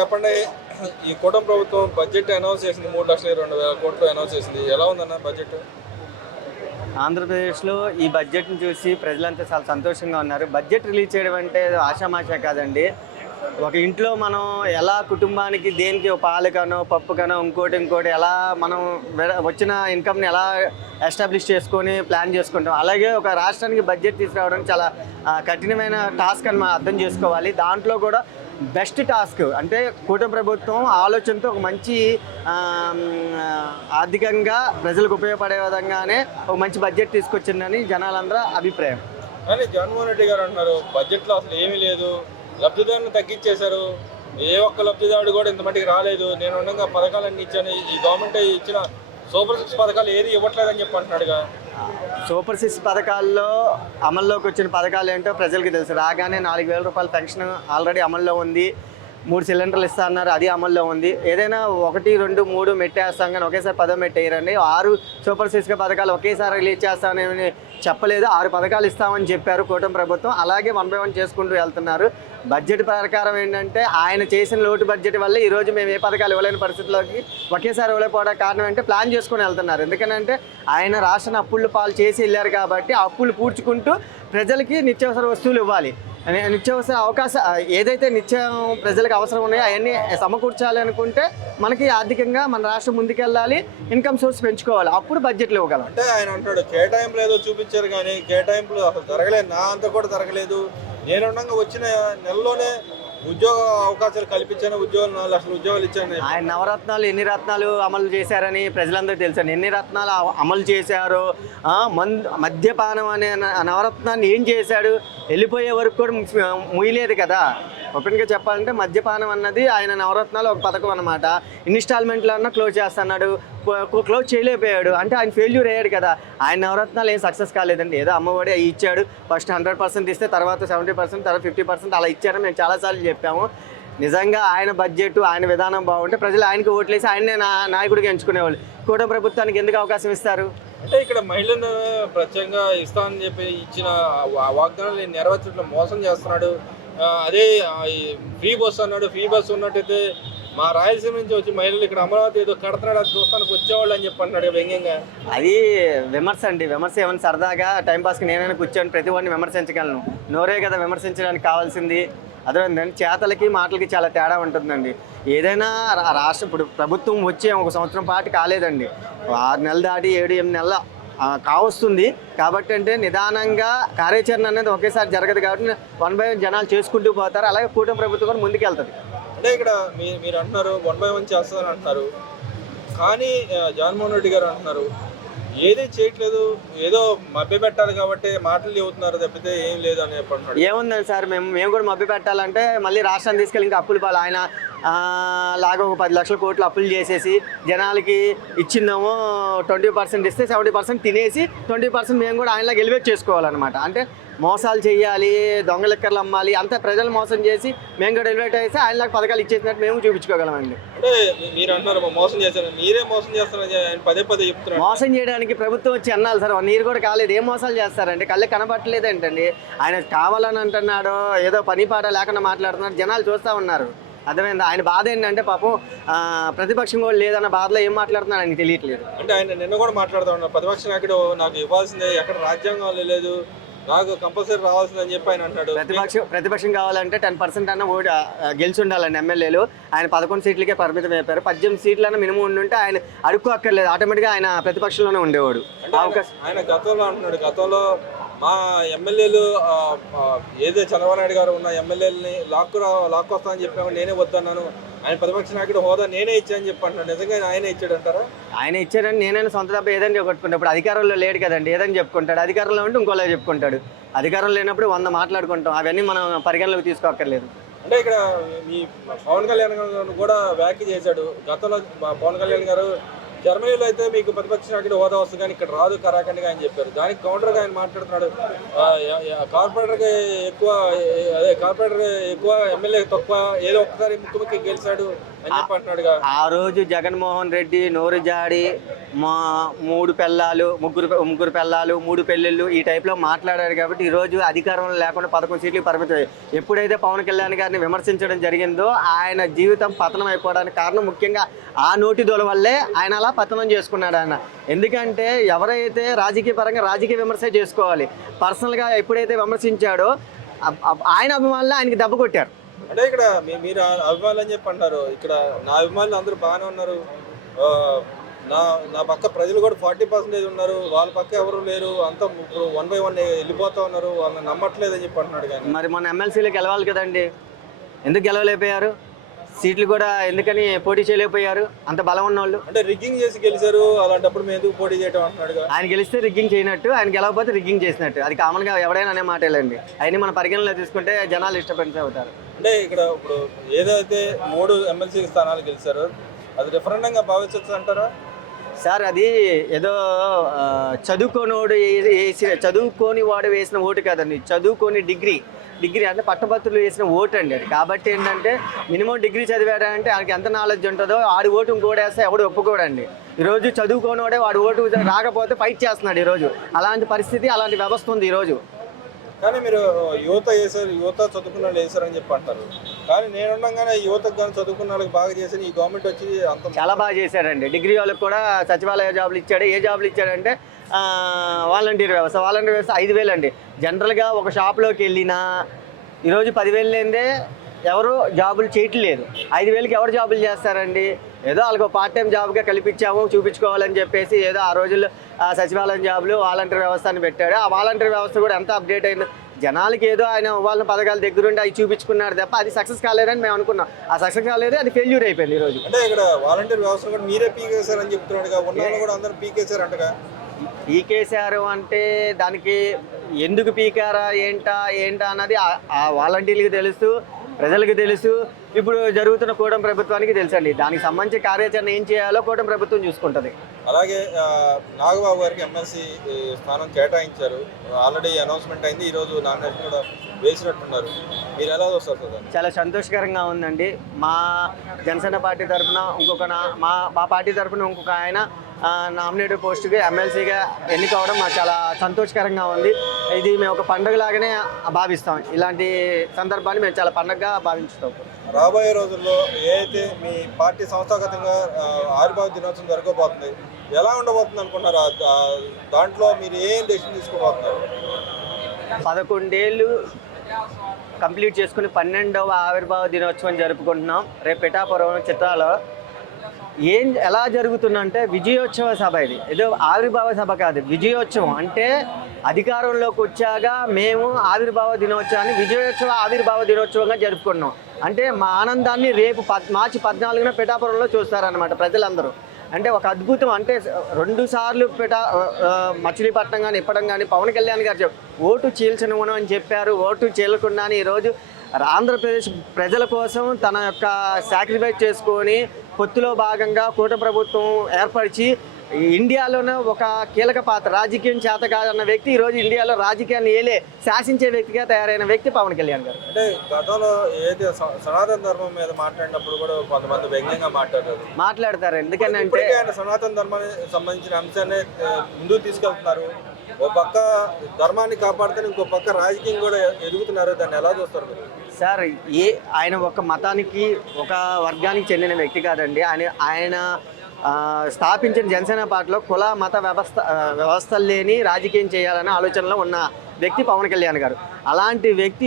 చెప్పండి. ఈ కూటమి ప్రభుత్వం బడ్జెట్ అనౌన్స్ చేసింది, 3,02,000 కోట్లు అనౌన్స్ చేసింది. ఎలా ఉందన్న బడ్జెట్? ఆంధ్రప్రదేశ్లో ఈ బడ్జెట్ని చూసి ప్రజలంతా చాలా సంతోషంగా ఉన్నారు. బడ్జెట్ రిలీజ్ చేయడం అంటే ఆషామాషా కాదండి. ఒక ఇంట్లో మనం ఎలా కుటుంబానికి దేనికి పాలకనో పప్పుకనో ఇంకోటి ఎలా మనం వచ్చిన ఇన్కమ్ని ఎలా ఎస్టాబ్లిష్ చేసుకొని ప్లాన్ చేసుకుంటాం, అలాగే ఒక రాష్ట్రానికి బడ్జెట్ తీసుకురావడం చాలా కఠినమైన టాస్క్ అని మనం అర్థం చేసుకోవాలి. దాంట్లో కూడా బెస్ట్ టాస్క్ అంటే కూటమి ప్రభుత్వం ఆలోచనతో ఒక మంచి ఆర్థికంగా ప్రజలకు ఉపయోగపడే విధంగానే ఒక మంచి బడ్జెట్ తీసుకొచ్చిందని జనాలందరూ అభిప్రాయం. కానీ జగన్మోహన్ రెడ్డి గారు అంటున్నారు బడ్జెట్లో అసలు ఏమీ లేదు, లబ్ధిదారులను తగ్గించేశారు, ఏ ఒక్క లబ్ధిదారుడు కూడా ఇంత మట్టికి రాలేదు, నేను ఉండగా పథకాలన్నీ ఇచ్చాను, ఈ గవర్నమెంట్ ఇచ్చిన సూపర్ 6 పథకాలు ఏది ఇవ్వట్లేదని చెప్పి అంటున్నాడుగా. సూపర్ 6 పథకాల్లో అమల్లోకి వచ్చిన పథకాలు ఏంటో ప్రజలకి తెలుసు. రాగానే 4,000 రూపాయల పెన్షన్ ఆల్రెడీ అమల్లో ఉంది, 3 సిలిండర్లు ఇస్తా అన్నారు, అది అమల్లో ఉంది. ఏదైనా 1, 2, 3 మెట్టేస్తాం కానీ ఒకేసారి 10 మెట్టేయరండి. 6 సూపర్ 6 పథకాలు ఒకేసారి రిలీజ్ చేస్తామని చెప్పలేదు, 6 పథకాలు ఇస్తామని చెప్పారు కూటమి ప్రభుత్వం. అలాగే 1 by 1 చేసుకుంటూ వెళ్తున్నారు. బడ్జెట్ ప్రకారం ఏంటంటే ఆయన చేసిన లోటు బడ్జెట్ వల్ల ఈరోజు మేము ఏ పథకాలు ఇవ్వలేని పరిస్థితుల్లోకి ఒకేసారి ఇవ్వలేకపోవడానికి కారణం అంటే ప్లాన్ చేసుకుని వెళ్తున్నారు. ఎందుకంటే ఆయన రాష్ట్రాన్ని అప్పులు పాలు చేసి వెళ్ళారు కాబట్టి ఆ అప్పులు పూడ్చుకుంటూ ప్రజలకి నిత్యావసర వస్తువులు ఇవ్వాలి. నిత్యావసర అవకాశం ఏదైతే నిత్యం ప్రజలకు అవసరం ఉన్నాయో అవన్నీ సమకూర్చాలి అనుకుంటే మనకి ఆర్థికంగా మన రాష్ట్రం ముందుకెళ్ళాలి, ఇన్కమ్ సోర్స్ పెంచుకోవాలి, అప్పుడు బడ్జెట్లు ఇవ్వగలం. అంటే ఆయన అంటాడు కేటాయింపులు ఏదో చూపించారు కానీ కేటాయింపులు అసలు జరగలేదు, నా అంతా కూడా జరగలేదు, నేను ఉండగా వచ్చిన నెలలోనే ఉద్యోగ అవకాశాలు కల్పించాను, ఉద్యోగాలు 4 లక్షల ఉద్యోగాలు ఇచ్చాను. ఆయన నవరత్నాలు ఎన్ని రత్నాలు అమలు చేశారని ప్రజలందరూ తెలుసండి. ఎన్ని రత్నాలు అమలు చేశారో, మద్యపానం అనే నవరత్నాన్ని ఏం చేశాడు, వెళ్ళిపోయే వరకు కూడా ముయ్యలేదు కదా. ఓపెన్గా చెప్పాలంటే మద్యపానం అన్నది ఆయన నవరత్నాలు ఒక పథకం అన్నమాట. ఇన్స్టాల్మెంట్లో అన్నా క్లోజ్ చేస్తున్నాడు, క్లోజ్ చేయలేకపోయాడు అంటే ఆయన ఫెయిల్యూర్ అయ్యాడు కదా. ఆయన నవరత్నాలు ఏం సక్సెస్ కాలేదండి. ఏదో అమ్మఒడి ఇచ్చాడు, ఫస్ట్ 100% ఇస్తే తర్వాత 70%, తర్వాత 50% అలా ఇచ్చాడని మేము చాలాసార్లు చెప్పాము. నిజంగా ఆయన బడ్జెట్ ఆయన విధానం బాగుంటే ప్రజలు ఆయనకి ఓట్లేసి ఆయన్నే నాయకుడిగా ఎంచుకునేవాళ్ళు. కూటమి ప్రభుత్వానికి ఎందుకు అవకాశం ఇస్తారు? అంటే ఇక్కడ మహిళలను ప్రత్యేకంగా ఇస్తానని చెప్పి ఇచ్చిన వాగ్దానాలు నెరవేర్చడం మోసం చేస్తున్నాడు. అదే ఫ్రీ బస్సు అన్నాడు, ఫ్రీ బస్సు ఉన్నట్టయితే మా రాయలసీమ నుంచి వచ్చి మహిళలు ఇక్కడ అమరావతి ఏదో కడతాడు, అది చూస్తానికి వచ్చేవాళ్ళు అని చెప్పి అన్నాడు వ్యంగ్యంగా. అది విమర్శ అండి. విమర్శ ఏమైనా సరదాగా టైంపాస్కి నేనైనా కూర్చొని ప్రతి వాడిని విమర్శించగలను, నోరే కదా విమర్శించడానికి కావాల్సింది. అదేంటంటే చేతలకి మాటలకి చాలా తేడా ఉంటుందండి. ఏదైనా రాష్ట్రం ఇప్పుడు ప్రభుత్వం వచ్చే 1 సంవత్సరం పాటు కాలేదండి, 6 నెలలు దాటి 7-8 నెలల కావస్తుంది. కాబట్టి అంటే నిదానంగా కార్యాచరణ అనేది ఒకేసారి జరగదు కాబట్టి 1 by 1 జనాలు చేసుకుంటూ పోతారు. అలాగే కూటమి ప్రభుత్వం కూడా ముందుకెళ్తుంది. అంటే ఇక్కడ మీరు అంటున్నారు 1 by 1 చేస్తారని అంటున్నారు, కానీ జగన్మోహన్ రెడ్డి గారు అంటున్నారు ఏది చేయట్లేదు, ఏదో మభ్య పెట్టాలి కాబట్టి మాటలు చెబుతున్నారు తప్పితే ఏం లేదు అని చెప్పంటున్నాడు. ఏముందండి సార్, మేము కూడా మభ్య పెట్టాలంటే మళ్ళీ రాష్ట్రాన్ని తీసుకెళ్ళి ఇంకా అప్పులు పాలు ఆయన లాగా ఒక 10 లక్షల కోట్లు అప్పులు చేసేసి జనాలకి ఇచ్చిందేమో 20% ఇస్తే 70% తినేసి 20% మేము కూడా ఆయనలాగా ఎలివేట్ చేసుకోవాలన్నమాట. అంటే మోసాలు చేయాలి, దొంగ లెక్కర్లు అమ్మాలి, అంతా ప్రజలు మోసం చేసి మేము కూడా ఎలివేట్ అయితే ఆయనలాగా పథకాలు ఇచ్చేసినట్టు మేము చూపించుకోగలమండి. అంటే మీరు అంటున్నారు మోసం చేశారు, మీరే మోసం చేస్తారని ఆయన పదే చెప్తున్నారు. మోసం చేయడానికి ప్రభుత్వం వచ్చి అన్నారు సార్, 1 year కూడా కాలేదు, ఏం మోసాలు చేస్తారంటే కళ్ళకి కనబట్టలేదు ఏంటండి. ఆయన కావాలని అంటున్నాడో ఏదో పని పాట లేకుండా మాట్లాడుతున్నాడు, జనాలు చూస్తూ ఉన్నారు. అర్థమైంది. ఆయన బాధ ఏంటంటే పాపం ప్రతిపక్షం కూడా లేదన్న బాధలో ఏం మాట్లాడుతున్నాడు ఆయనకి తెలియట్లేదు. అంటే ఆయన నిన్న కూడా మాట్లాడుతూ ఉన్నారు, ప్రతిపక్ష నాయకుడు నాకు ఇవ్వాల్సిందే, ఎక్కడ రాజ్యాంగం లేదు, నాకు కంపల్సరీ రావాల్సిందని చెప్పి ఆయన అంటాడు. ప్రతిపక్షం కావాలంటే 10% అన్న ఓటు గెలిచి ఉండాలండి. ఎమ్మెల్యేలు ఆయన 11 సీట్లకే పరిమితం అయిపోయారు. 18 సీట్లన్నా మినిమం ఉండుంటే ఆయన అడుక్కు అక్కర్లేదు, ఆటోమేటిక్గా ఆయన ప్రతిపక్షంలోనే ఉండేవాడు. ఆయన గతంలో అంటున్నాడు, గతంలో మా ఎమ్మెల్యేలు ఏదో చంద్రబాబు నాయుడు గారు ఉన్న ఎమ్మెల్యేలని లాక్కొస్తానని చెప్పాము, నేనే వద్దన్నాను, ఆయన ప్రతిపక్ష నాయకుడు హోదా నేనే ఇచ్చానని చెప్పి అంటున్నాడు. నిజంగా ఆయనే ఇచ్చాడు అంటారా? ఆయన ఇచ్చాడని నేనైనా సొంత తప్ప ఏదని చెప్పుకుంటాడు. ఇప్పుడు అధికారంలో లేడు కదండి, ఏదని చెప్పుకుంటాడు. అధికారంలో ఉంటే ఇంకోలా చెప్పుకుంటాడు. అధికారం లేనప్పుడు 100 మాట్లాడుకుంటాం, అవన్నీ మనం పరిగణలోకి తీసుకోక్కర్లేదు. అంటే ఇక్కడ మీ పవన్ కళ్యాణ్ గారు కూడా వ్యాఖ్య చేశాడు, గతంలో పవన్ కళ్యాణ్ గారు జర్మనీలో అయితే మీకు ప్రతిపక్ష నాయకుడు హోదా వస్తుంది కానీ ఇక్కడ రాదు కరాఖండిగా ఆయన చెప్పారు. దానికి కౌంటర్గా ఆయన మాట్లాడుతున్నాడు, కార్పొరేటర్కి ఎక్కువ, అదే కార్పొరేటర్ ఎక్కువ, ఎమ్మెల్యే తక్కువ, ఏదో ఒక్కసారి ముఖ్యమంత్రి గెలిచాడు అని చెప్పి అంటున్నాడుగా. ఆ రోజు జగన్మోహన్ రెడ్డి నోరు జాడి మా 3 పెళ్ళాలు, ముగ్గురు పెళ్ళాలు, 3 పెళ్ళిళ్ళు ఈ టైప్లో మాట్లాడారు కాబట్టి ఈరోజు అధికారంలో లేకుండా 11 సీట్లకు పరిమితం. ఎప్పుడైతే పవన్ కళ్యాణ్ గారిని విమర్శించడం జరిగిందో ఆయన జీవితం పతనం అయిపోవడానికి కారణం ముఖ్యంగా ఆ నోటి దొల వల్లే ఆయన అలా పతనం చేసుకున్నాడు ఆయన. ఎందుకంటే ఎవరైతే రాజకీయ పరంగా రాజకీయ విమర్శ చేసుకోవాలి, పర్సనల్గా ఎప్పుడైతే విమర్శించాడో ఆయన అభిమానులు ఆయనకి దెబ్బ కొట్టారు. అంటే ఇక్కడ మీరు అభిమానులు అని చెప్పి అంటారు, ఇక్కడ నా అభిమానులు అందరూ బాగానే ఉన్నారు, నా పక్క ప్రజలు కూడా 40% ఉన్నారు, వాళ్ళ పక్క ఎవరు లేరు, అంతా ఇప్పుడు 1 by 1 వెళ్ళిపోతా ఉన్నారు, వాళ్ళని నమ్మట్లేదు అని చెప్పి అంటున్నాడు. కానీ మరి మన ఎమ్మెల్సీలు గెలవాలి కదండి, ఎందుకు గెలవలేకపోయారు? సీట్లు కూడా ఎందుకని పోటీ చేయలేకపోయారు అంత బలం ఉన్న వాళ్ళు? అంటే రిగ్గింగ్ చేసి గెలిచారు, అలాంటప్పుడు మేము ఎందుకు పోటీ చేయటం అంటున్నాడు. ఆయన గెలిస్తే రిగ్గింగ్ చేయనట్టు, ఆయన గెలవకపోతే రిగ్గింగ్ చేసినట్టు, అది కామన్గా ఎవడైనా అనే మాటేలండి. అవన్నీ మన పరిగణనలో తీసుకుంటే జనాలు ఇష్టపడితే అవుతారు. అంటే ఇక్కడ ఇప్పుడు ఏదైతే 3 ఎమ్మెల్సీ స్థానాలు గెలిచారో అది రిఫరెండంగా భావించవచ్చు అంటారా? సార్ అది ఏదో చదువుకోని వాడు వేసిన ఓటు కాదండి, చదువుకోని డిగ్రీ అంటే పట్టభద్రులు వేసిన ఓటు అండి అది. కాబట్టి ఏంటంటే మినిమం డిగ్రీ చదివాడంటే ఆయనకి ఎంత నాలెడ్జ్ ఉంటుందో ఆడి ఓటు ఇంకోటి వేస్తే ఎవడు ఒప్పుకోడండి. ఈరోజు చదువుకోనోడే వాడు ఓటు రాకపోతే ఫైట్ చేస్తున్నాడు ఈరోజు. అలాంటి పరిస్థితి, అలాంటి వ్యవస్థ ఉంది ఈరోజు. కానీ మీరు యువత వేసారు, యువత చదువుకున్న వాళ్ళు వేసారని చెప్పి అంటారు. కానీ నేను ఉండగానే యువతకు కానీ చదువుకున్న వాళ్ళకి బాగా చేశాను, ఈ గవర్నమెంట్ వచ్చి అంత చాలా బాగా చేశారండి. డిగ్రీ వాళ్ళకి కూడా సచివాలయ జాబులు ఇచ్చాడు. ఏ జాబులు ఇచ్చాడంటే వాలంటీర్ వ్యవస్థ 5,000 అండి. జనరల్గా ఒక షాప్లోకి వెళ్ళినా ఈరోజు 10,000 లేదే ఎవరు జాబులు చేయట్లేదు. 5,000కి ఎవరు జాబులు చేస్తారండి? ఏదో వాళ్ళకి పార్ట్ టైం జాబ్గా కల్పించాము చూపించుకోవాలని చెప్పేసి ఏదో ఆ రోజుల్లో సచివాలయం జాబులు వాలంటీర్ వ్యవస్థ అని పెట్టాడు. ఆ వాలంటీర్ వ్యవస్థ కూడా ఎంత అప్డేట్ అయిందో, జనాలకి ఏదో ఆయన వాళ్ళ పథకాల దగ్గరుండి అవి చూపించుకున్నాడు తప్ప అది సక్సెస్ కాలేదని మేము అనుకున్నాం. ఆ సక్సెస్ కాలేదు, అది ఫెయిల్యూర్ అయిపోయింది ఈరోజు. అంటే ఇక్కడ వాలంటీర్ వ్యవస్థ కూడా మీరే పీకేశారని చెప్తున్నాడుగా, ఉన్న కూడా అందరూ పీకేశారంటగా. పీకేశారు అంటే దానికి ఎందుకు పీకారా ఏంటా అన్నది ఆ వాలంటీర్లకు తెలుసు, ప్రజలకు తెలుసు, ఇప్పుడు జరుగుతున్న కూటమి ప్రభుత్వానికి తెలుసండి. దానికి సంబంధించి కార్యాచరణ ఏం చేయాలో కూటమి ప్రభుత్వం చూసుకుంటుంది. అలాగే నాగబాబు గారికి ఎమ్మెల్సీ స్థానం కేటాయించారు, ఆల్రెడీ అనౌన్స్మెంట్ అయింది, ఈరోజు నామినేషన్ కూడా వేసినట్టున్నారు. మీరు ఎలా చూస్తారు సార్? చాలా సంతోషకరంగా ఉందండి. మా జనసేన పార్టీ తరఫున మా పార్టీ తరఫున ఇంకొక ఆయన నామినేటెడ్ పోస్టుకి ఎమ్మెల్సీగా ఎన్నికవడం మాకు చాలా సంతోషకరంగా ఉంది. ఇది మేము ఒక పండుగలాగానే భావిస్తాం. ఇలాంటి సందర్భాన్ని మేము చాలా పండుగగా భావించుతాం. రాబోయే రోజుల్లో ఏదైతే మీ పార్టీ సంస్థాగతంగా ఆవిర్భావ దినోత్సవం జరగబోతుంది, ఎలా ఉండబోతుంది అనుకున్నారు? దాంట్లో మీరు ఏం డెసిషన్ తీసుకోబోతున్నారు? 11 ఏళ్ళు కంప్లీట్ చేసుకుని 12వ ఆవిర్భావ దినోత్సవం జరుపుకుంటున్నాం. రేపు పిఠాపురం చిత్రాలో ఎలా జరుగుతుందంటే విజయోత్సవ సభ. ఇది ఏదో ఆవిర్భావ సభ కాదు, విజయోత్సవం. అంటే అధికారంలోకి వచ్చాక మేము ఆవిర్భావ దినోత్సవాన్ని ఆవిర్భావ దినోత్సవంగా జరుపుకుంటున్నాం. అంటే మా ఆనందాన్ని రేపు మార్చి 14న పిఠాపురంలో చూస్తారన్నమాట ప్రజలందరూ. అంటే ఒక అద్భుతం. అంటే 2 సార్లు మచిలీపట్నం కానీ ఇప్పడం కానీ పవన్ కళ్యాణ్ గారు ఓటు చీల్చను అని చెప్పారు. ఓటు చీలకుండానే ఈరోజు ఆంధ్రప్రదేశ్ ప్రజల కోసం తన యొక్క సాక్రిఫైస్ చేసుకొని పొత్తులో భాగంగా కూటమి ప్రభుత్వం ఏర్పరిచి ఇండియాలోనే ఒక కీలక పాత్ర, రాజకీయం చేత కాదన్న వ్యక్తి ఈరోజు ఇండియాలో రాజకీయాన్ని శాసించే వ్యక్తిగా తయారైన వ్యక్తి పవన్ కళ్యాణ్ గారు. అంటే గతంలో ఏదైతే సనాతన ధర్మం మీద మాట్లాడినప్పుడు కూడా కొంతమంది వ్యంగ్యంగా మాట్లాడతారు. ఎందుకని అంటే ఆయన సనాతన ధర్మానికి సంబంధించిన అంశాన్ని ముందుకు తీసుకెళ్తున్నారు. ఒక పక్క ధర్మాన్ని కాపాడుతూ ఇంకో పక్క రాజకీయం కూడా ఎదుగుతున్నారు. దాన్ని ఎలా చూస్తారు మీరు? సార్ ఆయన ఒక మతానికి ఒక వర్గానికి చెందిన వ్యక్తి కాదండి. ఆయన స్థాపించిన జనసేన పార్టీలో కుల మత వ్యవస్థలు లేని రాజకీయం చేయాలనే ఆలోచనలో ఉన్న వ్యక్తి పవన్ కళ్యాణ్ గారు. అలాంటి వ్యక్తి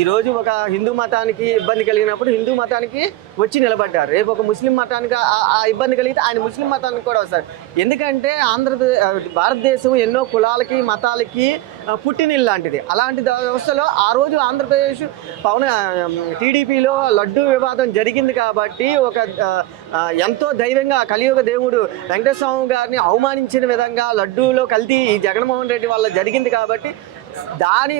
ఈరోజు ఒక హిందూ మతానికి ఇబ్బంది కలిగినప్పుడు హిందూ మతానికి వచ్చి నిలబడ్డారు. రేపు ఒక ముస్లిం మతానికి ఆ ఇబ్బంది కలిగితే ఆయన ముస్లిం మతానికి కూడా వస్తారు. ఎందుకంటే భారతదేశం ఎన్నో కులాలకి మతాలకి పుట్టినిల్లు లాంటిది. అలాంటి వ్యవస్థలో ఆ రోజు ఆంధ్రప్రదేశ్ టీడీపీలో లడ్డూ వివాదం జరిగింది కాబట్టి ఎంతో ధైర్యంగా కలియుగ దేవుడు వెంకటేశ్వర స్వామి గారిని అవమానించిన విధంగా లడ్డూలో కల్తీ ఈ జగన్మోహన్ రెడ్డి వల్ల జరిగింది కాబట్టి దాని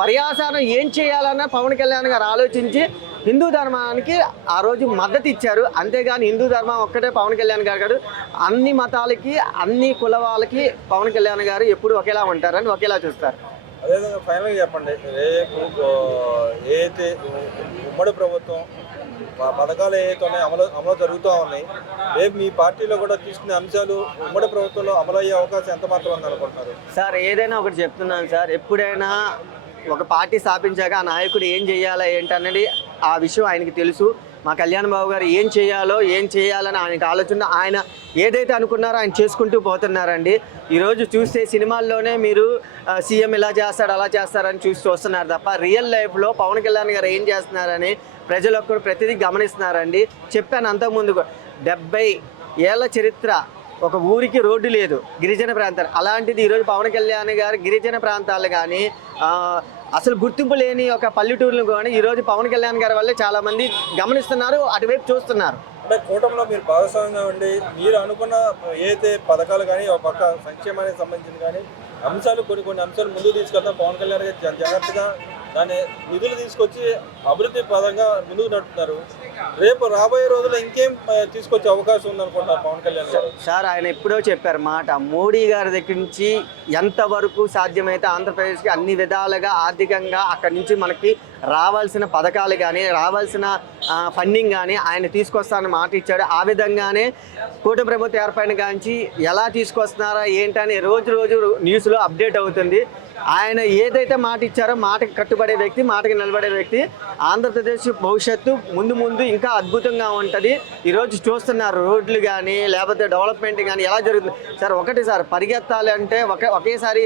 పర్యాసానం ఏం చేయాలన్న పవన్ కళ్యాణ్ గారు ఆలోచించి హిందూ ధర్మానికి ఆ రోజు మద్దతు ఇచ్చారు. అంతేగాని హిందూ ధర్మం ఒక్కటే పవన్ కళ్యాణ్ గారు అన్ని మతాలకి అన్ని కుల వాళ్ళకి పవన్ కళ్యాణ్ గారు ఎప్పుడు ఒకేలా ఉంటారని ఒకేలా చూస్తారు. అదేవిధంగా ఫైనల్గా చెప్పండి, రేపు ఏదైతే ఉమ్మడి ప్రభుత్వం పథకాలు ఏవైతే ఉన్నాయో అమలు జరుగుతూ ఉన్నాయి, రేపు మీ పార్టీలో కూడా తీసుకునే అంశాలు ఉమ్మడి ప్రభుత్వంలో అమలు అయ్యే అవకాశం ఎంత మాత్రం ఉందనుకుంటున్నారు? సార్ ఏదైనా ఒకటి చెప్తున్నాను సార్, ఎప్పుడైనా ఒక పార్టీ స్థాపించాక ఆ నాయకుడు ఏం చేయాలా ఏంటన్నది ఆ విషయం ఆయనకి తెలుసు. మా కళ్యాణ్ బాబు గారు ఏం చేయాలని ఆయనకు ఆలోచన, ఆయన ఏదైతే అనుకున్నారో ఆయన చేసుకుంటూ పోతున్నారండి. ఈరోజు చూస్తే సినిమాల్లోనే మీరు సీఎం ఇలా చేస్తాడు అలా చేస్తారని చూస్తున్నారు తప్ప రియల్ లైఫ్లో పవన్ కళ్యాణ్ గారు ఏం చేస్తున్నారని ప్రజలు ఒక్కరు ప్రతిదీ గమనిస్తున్నారండి. చెప్పాను అంతకుముందు 70 ఏళ్ల చరిత్ర, ఒక ఊరికి రోడ్డు లేదు గిరిజన ప్రాంతాలు, అలాంటిది ఈరోజు పవన్ కళ్యాణ్ గారు గిరిజన ప్రాంతాలు కానీ అసలు గుర్తింపు లేని ఒక పల్లెటూరులు కానీ ఈరోజు పవన్ కళ్యాణ్ గారి వల్లే చాలామంది గమనిస్తున్నారు, అటువైపు చూస్తున్నారు. అంటే కూటమిలో మీరు భాగస్వామ్యంగా ఉండి మీరు అనుకున్న ఏదైతే పథకాలు కానీ ఒక పక్క సంక్షేమానికి సంబంధించిన కానీ అంశాలు కొన్ని అంశాలు ముందుకు తీసుకెళ్తాం, పవన్ కళ్యాణ్ గారు జాగ్రత్తగా దాన్ని నిధులు తీసుకొచ్చి అభివృద్ధి పదంగా ముందుకు నడుపుతున్నారు. రేపు రాబోయే రోజుల్లో ఇంకేం తీసుకొచ్చే అవకాశం ఉందనుకుంటారు పవన్ కళ్యాణ్ గారు? సార్ ఆయన ఎప్పుడో చెప్పారు మాట, మోడీ గారి దగ్గర నుంచి ఎంతవరకు సాధ్యమైతే ఆంధ్రప్రదేశ్కి అన్ని విధాలుగా ఆర్థికంగా అక్కడి నుంచి మనకి రావాల్సిన పథకాలు కానీ రావాల్సిన ఫండింగ్ కానీ ఆయన తీసుకొస్తానని మాట ఇచ్చాడు. ఆ విధంగానే కూటమి ప్రభుత్వం ఏర్పడిన కాంచి ఎలా తీసుకొస్తున్నారా ఏంటని రోజు న్యూస్లో అప్డేట్ అవుతుంది. ఆయన ఏదైతే మాట ఇచ్చారో మాటకి కట్టుబడే వ్యక్తి, మాటకి నిలబడే వ్యక్తి. ఆంధ్రప్రదేశ్ భవిష్యత్తు ముందు ఇంకా అద్భుతంగా ఉంటుంది. ఈరోజు చూస్తున్నారు రోడ్లు కానీ లేకపోతే డెవలప్మెంట్ కానీ ఎలా జరుగుతుంది సార్. ఒకటి సార్, పరిగెత్తాలి అంటే ఒకేసారి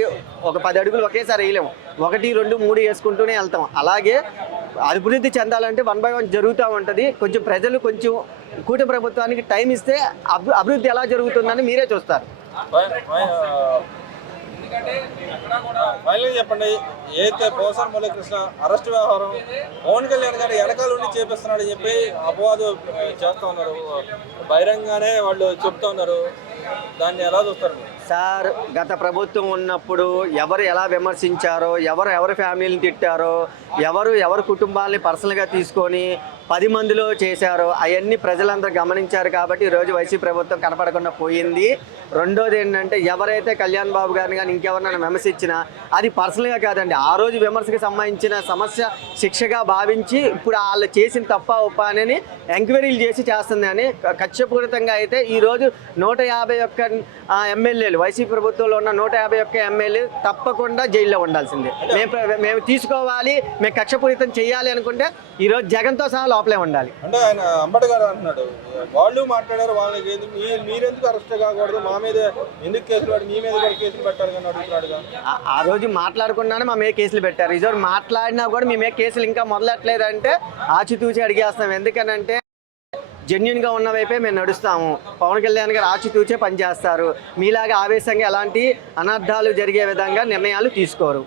ఒక 10 అడుగులు ఒకేసారి వేయలేము, 1, 2, 3 వేసుకుంటూనే వెళ్తాం. అలాగే అభివృద్ధి చెందాలంటే 1 by 1 జరుగుతూ ఉంటుంది. కొంచెం ప్రజలు కొంచెం కూటమి ప్రభుత్వానికి టైం ఇస్తే అభివృద్ధి ఎలా జరుగుతుందని మీరే చూస్తారు. ఫైనల్గా చెప్పండి, ఏదైతే పోసాని మురళీకృష్ణ అరెస్ట్ వ్యవహారం పవన్ కళ్యాణ్ గారు వెనకాల ఉండి చేపిస్తున్నాడని చెప్పి అపవాదు చేస్తూ ఉన్నారు, బహిరంగానే వాళ్ళు చెప్తా ఉన్నారు, దాన్ని ఎలా చూస్తారు సార్? గత ప్రభుత్వం ఉన్నప్పుడు ఎవరు ఎలా విమర్శించారో, ఎవరి ఫ్యామిలీని తిట్టారో, ఎవరు కుటుంబాలని పర్సనల్గా తీసుకొని 10 మందిలో చేశారో అవన్నీ ప్రజలందరూ గమనించారు. కాబట్టి ఈరోజు వైసీపీ ప్రభుత్వం కనపడకుండా పోయింది. రెండోది ఏంటంటే, ఎవరైతే కళ్యాణ్ బాబు గారిని కానీ ఇంకెవరినైనా విమర్శించినా అది పర్సనల్గా కాదండి, ఆ రోజు విమర్శకు సంబంధించిన సమస్య శిక్షగా భావించి ఇప్పుడు వాళ్ళు చేసిన తప్ప ఒప్ప అని ఎంక్వైరీలు చేస్తుంది. అని కక్షపూరితంగా అయితే ఈరోజు 151 ఎమ్మెల్యేలు, వైసీపీ ప్రభుత్వంలో ఉన్న 151 ఎమ్మెల్యేలు తప్పకుండా జైల్లో ఉండాల్సిందే. మేము తీసుకోవాలి, మేము కక్షపూరితం చేయాలి అనుకుంటే ఈరోజు జగన్తో సహా లోపలే ఉండాలి. అంటే ఆయన అంబటి గారు అంటున్నాడు, వాళ్ళు మాట్లాడారు, వాళ్ళకి మీరెందుకు అరెస్ట్ కాకూడదు, మా మీద ఎందుకు కేసులు పెట్టి మీ మీద కూడా కేసులు పెట్టారు కానీ అడుగుతున్నాడుగా. ఆ రోజు మాట్లాడుకున్నానే మా మీద కేసులు పెట్టారు. ఈరోజు మాట్లాడినా కూడా మీ మీద కేసులు ఇంకా మొదలెట్లేదంటే ఆచితూచి అడిగేస్తాం. ఎందుకనంటే జెన్యున్గా ఉన్న వైపే మేము నడుస్తాము. పవన్ కళ్యాణ్ గారు ఆచితూచే పనిచేస్తారు. మీలాగా ఆవేశంగా ఎలాంటి అనర్థాలు జరిగే విధంగా నిర్ణయాలు తీసుకోరు.